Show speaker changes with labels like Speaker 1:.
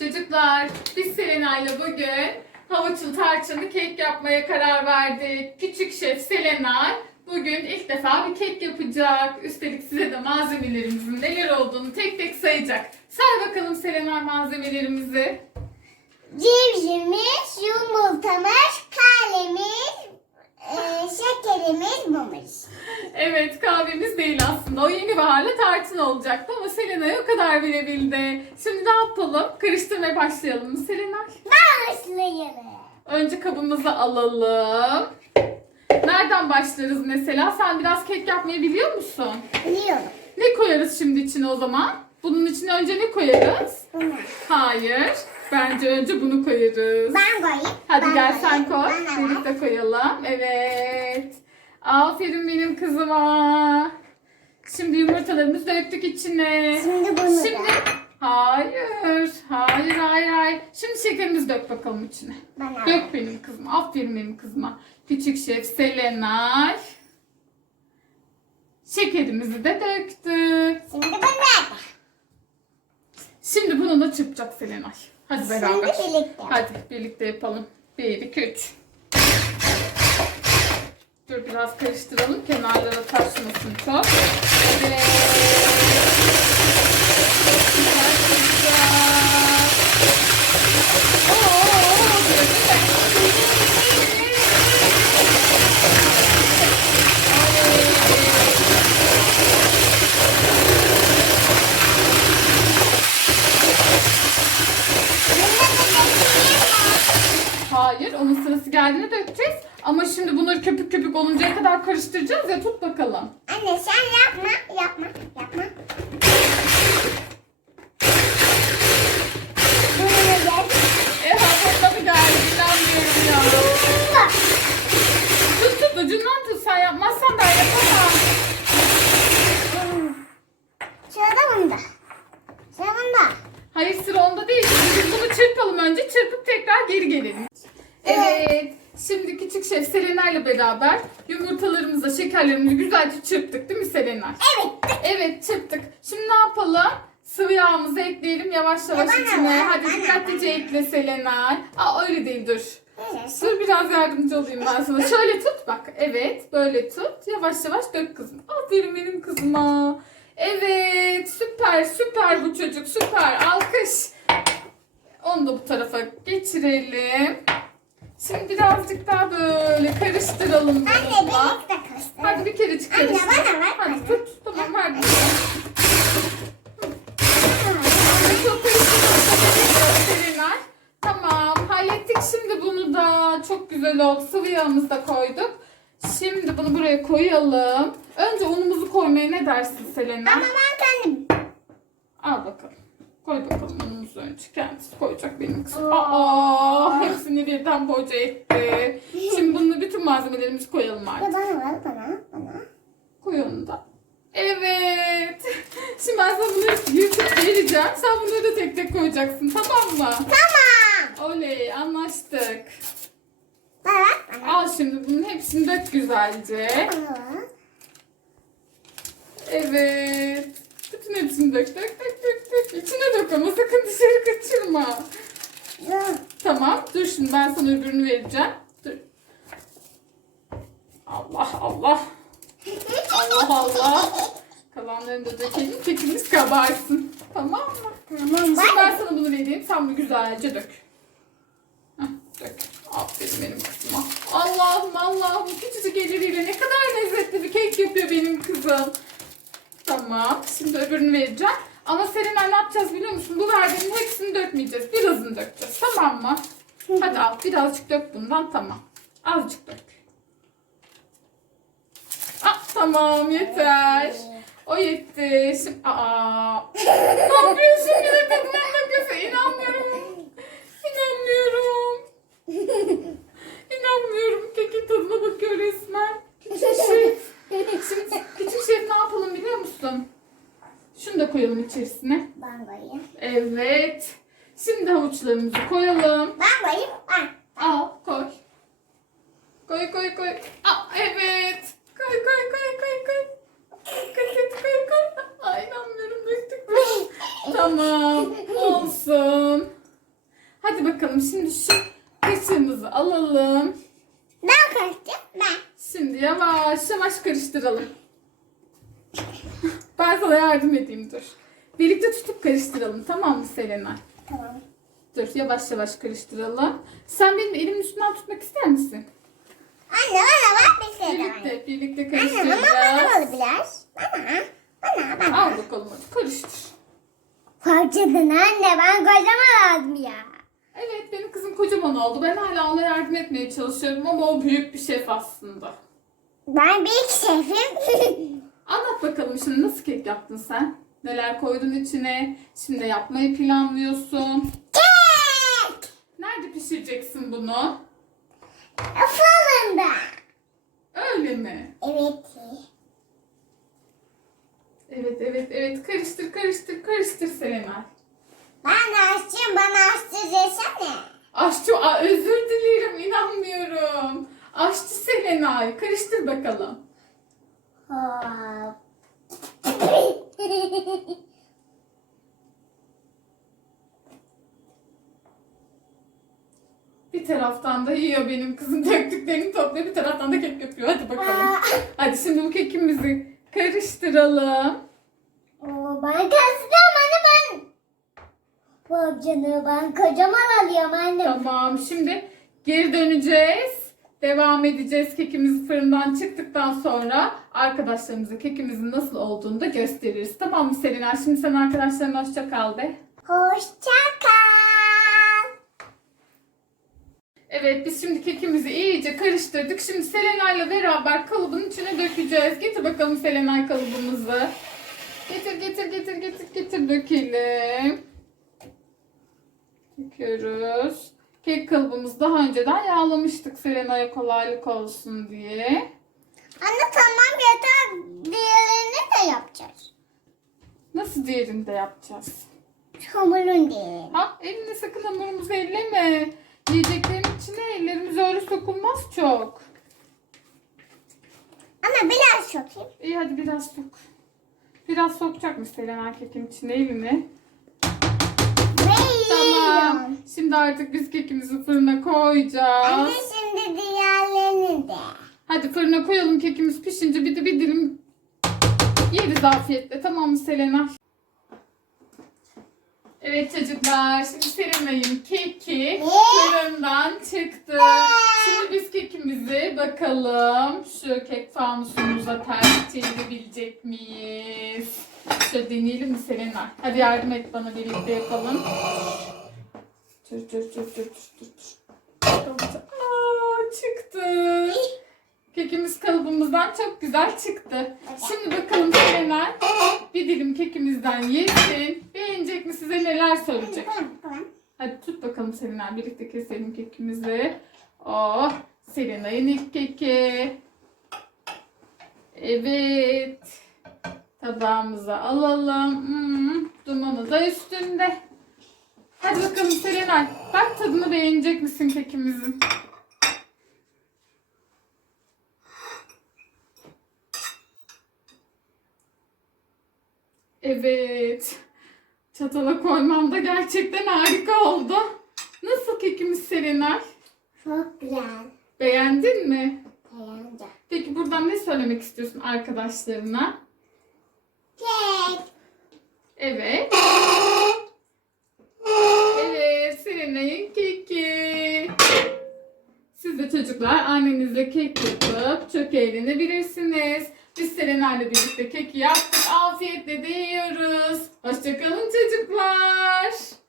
Speaker 1: Çocuklar, biz Selena'yla bugün havuçlu tarçınlı kek yapmaya karar verdik. Küçük şef Selena bugün ilk defa bir kek yapacak. Üstelik size de malzemelerimizin neler olduğunu tek tek sayacak. Say bakalım Selena malzemelerimizi.
Speaker 2: Cevizimiz, yumurtamız, kalemiz, e, şekerimiz, mumuz.
Speaker 1: Evet kahvemiz değil aslında. O yeni baharla tarçın olacaktı ama Selena'ya o kadar bilebildi. Şimdi ne yapalım? Karıştırmaya başlayalım mı Selena?
Speaker 2: Başlayalım.
Speaker 1: Önce kabımızı alalım. Nereden başlarız mesela? Sen biraz kek yapmayı biliyor musun?
Speaker 2: Biliyorum.
Speaker 1: Ne koyarız şimdi içine o zaman? Bunun içine önce ne koyarız?
Speaker 2: Bunu.
Speaker 1: Hayır. Bence önce bunu koyarız.
Speaker 2: Ben koyayım.
Speaker 1: Hadi
Speaker 2: ben
Speaker 1: gel sen koy. Birlikte koyalım. Evet. Aferin benim kızıma. Şimdi yumurtalarımızı döktük içine.
Speaker 2: Şimdi bunu
Speaker 1: Şimdi
Speaker 2: da.
Speaker 1: hayır. Hayır hayır hayır. Şimdi şekerimizi dök bakalım içine.
Speaker 2: Ben de.
Speaker 1: Dök benim kızıma. Aferin benim kızıma. Küçük şef Selenay. Şekerimizi de döktük.
Speaker 2: Şimdi. Da
Speaker 1: çırpacak Selenay. Hadi beraber.
Speaker 2: Şimdi birlikte.
Speaker 1: Hadi birlikte yapalım. 1, 2, 3. Dur biraz karıştıralım. Kenarlara taşmasın çok. Evet. Biraz karıştıracağız. Oo, gördün mü? Hayır, geldiğinde dökeceğiz. Ama şimdi bunları köpük köpük oluncaya kadar karıştıracağız ya tut bakalım.
Speaker 2: Anne sen yapma, yapma, yapma.
Speaker 1: E hafiften mi geldi? İnanmıyorum ya. Tut tut ucundan tut sen yapmazsan ben yapamam.
Speaker 2: Şurada bunda. Şurada bunda.
Speaker 1: Hayır sıra onda değil. Şimdi Biz bunu çırpalım önce çırpıp tekrar geri gelelim. Evet. Şimdi küçük şef Selena ile beraber yumurtalarımızla şekerlerimizi güzelce çırptık değil mi Selena?
Speaker 2: Evet.
Speaker 1: Evet çırptık. Şimdi ne yapalım? Sıvı yağımızı ekleyelim yavaş yavaş
Speaker 2: bana
Speaker 1: içine.
Speaker 2: ver,
Speaker 1: Hadi
Speaker 2: bana
Speaker 1: dikkatlice ekle Selena. Aa öyle değil dur. Dur biraz yardımcı olayım ben sana. Şöyle tut bak. Evet böyle tut. Yavaş yavaş dök kızım. Aferin benim kızıma. Evet süper süper bu çocuk süper. Alkış. Onu da bu tarafa geçirelim. Şimdi birazcık daha böyle karıştıralım
Speaker 2: Anne
Speaker 1: bununla.
Speaker 2: birlikte karıştır.
Speaker 1: Hadi bir kerecik
Speaker 2: Anne,
Speaker 1: karıştır.
Speaker 2: bana ver,
Speaker 1: Hadi tut. Tamam ver. tane. Çok karıştıralım. Serenay. Tamam hallettik şimdi bunu da. Çok güzel oldu. Sıvı yağımızı da koyduk. Şimdi bunu buraya koyalım. Önce unumuzu koymaya ne dersin Selena?
Speaker 2: Ama ben kendim.
Speaker 1: Al bakalım. Koy bakalım önce. Kendisi koyacak benim kızım. Aa, hepsini birden boca etti. Şimdi bunu bütün malzemelerimizi koyalım artık.
Speaker 2: Bana ver, bana, bana.
Speaker 1: Koy onu da. Evet. Şimdi ben sana bunları yırtıp vereceğim. Sen bunları da tek tek koyacaksın tamam mı?
Speaker 2: Tamam.
Speaker 1: Oley anlaştık.
Speaker 2: Bana bana.
Speaker 1: Al şimdi bunun hepsini dök güzelce.
Speaker 2: Bana.
Speaker 1: Evet. Bütün hepsini dök dök dök dök dök. İçine dök ama sakın dışarı kaçırma. Tamam dur şimdi ben sana öbürünü vereceğim. Dur. Allah Allah. Allah Allah. Kalanlarını da dökelim. Kekimiz kabarsın. Tamam mı?
Speaker 2: Tamam
Speaker 1: Şimdi ben sana bunu vereyim. Sen bunu güzelce dök. Heh, dök. Aferin benim kızıma. Allah'ım Allah'ım. Küçücük elleriyle ne kadar lezzetli bir kek yapıyor benim kızım. Tamam. Şimdi öbürünü vereceğim. Ama Serena ne yapacağız biliyor musun? Bu verdiğinin hepsini dökmeyeceğiz. Birazını dökeceğiz. Tamam mı? Hadi al. Birazcık dök bundan. Tamam. Azıcık dök. Ah, tamam yeter. O yetti. Şimdi, aa. ne yapıyorsun yine tadına bakıyorsun? İnanmıyorum. İnanmıyorum. İnanmıyorum. Kekin tadına bakıyor resmen. Küçük şef. Şimdi küçük şef ne yapalım biliyor musun? Şunu da koyalım içerisine.
Speaker 2: Ben koyayım.
Speaker 1: Evet. Şimdi havuçlarımızı koyalım.
Speaker 2: Ben koyayım. Ben.
Speaker 1: Al koy. Koy koy koy. Aa, evet. Koy koy koy koy koy. Dikkat et koy koy. Ay inanmıyorum döktük. tamam olsun. Hadi bakalım şimdi şu kaşığımızı alalım.
Speaker 2: Ben kaçtım. Ben.
Speaker 1: Şimdi yavaş yavaş karıştıralım. Ben sana yardım edeyim dur. Birlikte tutup karıştıralım tamam mı Selena?
Speaker 2: Tamam.
Speaker 1: Dur yavaş yavaş karıştıralım. Sen benim elimin üstünden tutmak ister misin?
Speaker 2: Anne bana bak bir şey.
Speaker 1: Birlikte, birlikte
Speaker 2: Anne bana bana
Speaker 1: karıştıracağız.
Speaker 2: ol biraz. Bana. Bana bana.
Speaker 1: Al bakalım hadi karıştır.
Speaker 2: Farkındın anne ben kocaman lazım ya.
Speaker 1: Evet benim kızım kocaman oldu. Ben hala ona yardım etmeye çalışıyorum ama o büyük bir şef aslında.
Speaker 2: Ben büyük şefim.
Speaker 1: Anlat bakalım şimdi nasıl kek yaptın sen? Neler koydun içine? Şimdi yapmayı planlıyorsun.
Speaker 2: Kek.
Speaker 1: Nerede pişireceksin bunu?
Speaker 2: Fırında.
Speaker 1: Öyle mi?
Speaker 2: Evet.
Speaker 1: Evet evet evet karıştır karıştır karıştır Selena.
Speaker 2: Ben aşçıyım bana aşçı desene.
Speaker 1: Aşçı Aa, özür dilerim inanmıyorum. Aşçı Selena karıştır bakalım. Bir taraftan da yiyor benim kızım döktüklerini topluyor bir taraftan da kek yapıyor. Hadi bakalım.
Speaker 2: Aa.
Speaker 1: Hadi şimdi bu kekimizi karıştıralım.
Speaker 2: Oo, ben kastım anne ben. Bu canı ben kocaman alıyorum anne.
Speaker 1: Tamam şimdi geri döneceğiz. Devam edeceğiz. Kekimiz fırından çıktıktan sonra arkadaşlarımıza kekimizin nasıl olduğunu da gösteririz. Tamam mı Selena? Şimdi sen arkadaşlarına hoşça kal de.
Speaker 2: Hoşça kal.
Speaker 1: Evet biz şimdi kekimizi iyice karıştırdık. Şimdi Selena ile beraber kalıbın içine dökeceğiz. Getir bakalım Selena kalıbımızı. Getir getir getir getir getir dökelim. Döküyoruz. Kek kalıbımızı daha önceden yağlamıştık Selena'ya kolaylık olsun diye.
Speaker 2: Anne tamam yeter. Diğerini de yapacağız.
Speaker 1: Nasıl diğerini de yapacağız?
Speaker 2: Hamurun diğerini.
Speaker 1: Ha eline sakın hamurumuzu elleme. Yiyeceklerin içine ellerimiz öyle sokulmaz çok.
Speaker 2: Ama biraz sokayım.
Speaker 1: İyi hadi biraz sok. Biraz sokacak mı Selena kekin içine elini? Tamam. Şimdi artık biz kekimizi fırına
Speaker 2: Anne
Speaker 1: koyacağız.
Speaker 2: şimdi diğerlerini de.
Speaker 1: Hadi fırına koyalım kekimiz pişince bir de bir dilim yeriz afiyetle. Tamam mı Selena? Evet çocuklar şimdi Selena'nın keki fırından çıktı. Şimdi biz kekimizi bakalım şu kek fanusumuza ters çevirebilecek miyiz? Şöyle deneyelim mi Selena? Hadi yardım et bana birlikte yapalım. Dur dur dur dur dur dur. Aa, çıktı. Kekimiz kalıbımızdan çok güzel çıktı. Şimdi bakalım Selena bir dilim kekimizden yesin. Beğenecek mi size neler söyleyecek? Hadi tut bakalım Selena birlikte keselim kekimizi. Oh Selena'nın ilk keki. Evet. Tabağımıza alalım. Hmm, dumanı da üstünde. Hadi bakalım Selena. Bak tadını beğenecek misin kekimizin? Evet. Çatala koymam da gerçekten harika oldu. Nasıl kekimiz Selena?
Speaker 2: Çok güzel.
Speaker 1: Beğendin mi?
Speaker 2: Beğendim.
Speaker 1: Peki buradan ne söylemek istiyorsun arkadaşlarına?
Speaker 2: Kek.
Speaker 1: Evet, çocuklar annenizle kek yapıp çok eğlenebilirsiniz. Biz Selena ile birlikte keki yaptık. Afiyetle de yiyoruz. Hoşçakalın çocuklar.